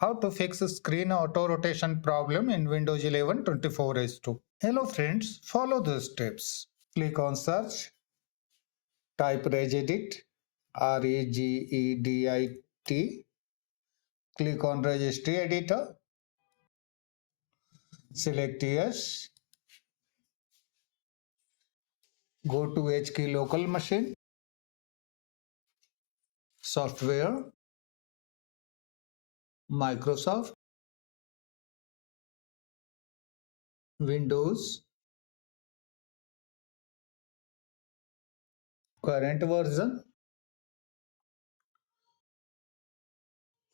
How to fix a screen auto rotation problem in Windows 11 24/2. Hello friends, follow the steps. Click on search, type regedit, regedit. Click on registry editor, select yes, go to HK local machine, software, Microsoft, Windows, current version,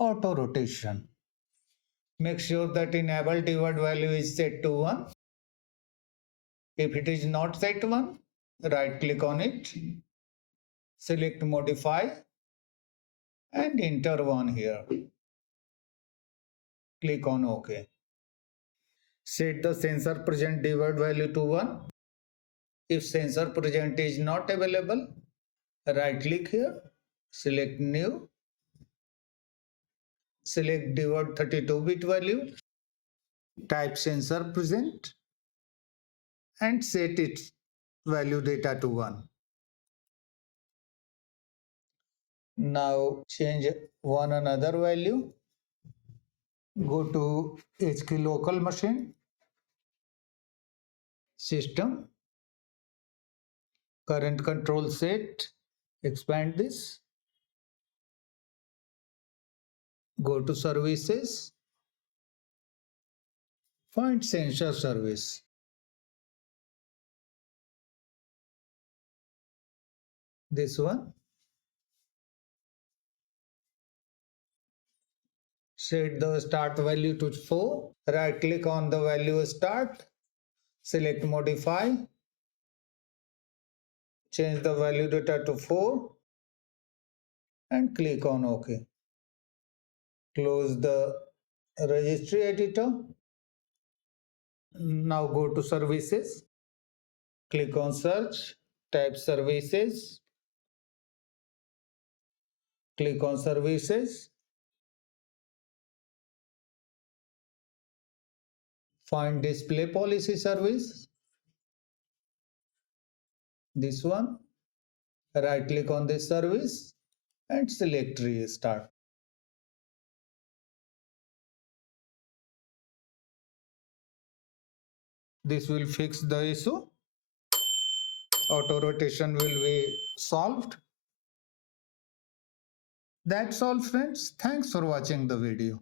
auto rotation. Make sure that enable DWORD value is set to 1. If it is not set 1, right click on it, select modify and enter 1 here. Click on OK. Set the sensor present DWORD value to 1. If sensor present is not available, right click here, select new, select DWORD 32-bit value, type sensor present and set its value data to 1. Now change one another value. Go to HK local machine, system, CurrentControlSet, expand this. Go to services, find SensorService. This one. Set the start value to 4. Right click on the value start. Select modify. Change the value data to 4. And click on OK. Close the registry editor. Now go to services. Click on search. Type services. Click on services. Find display policy service. This one. Right click on this service and select restart. This will fix the issue. Auto rotation will be solved. That's all friends. Thanks for watching the video.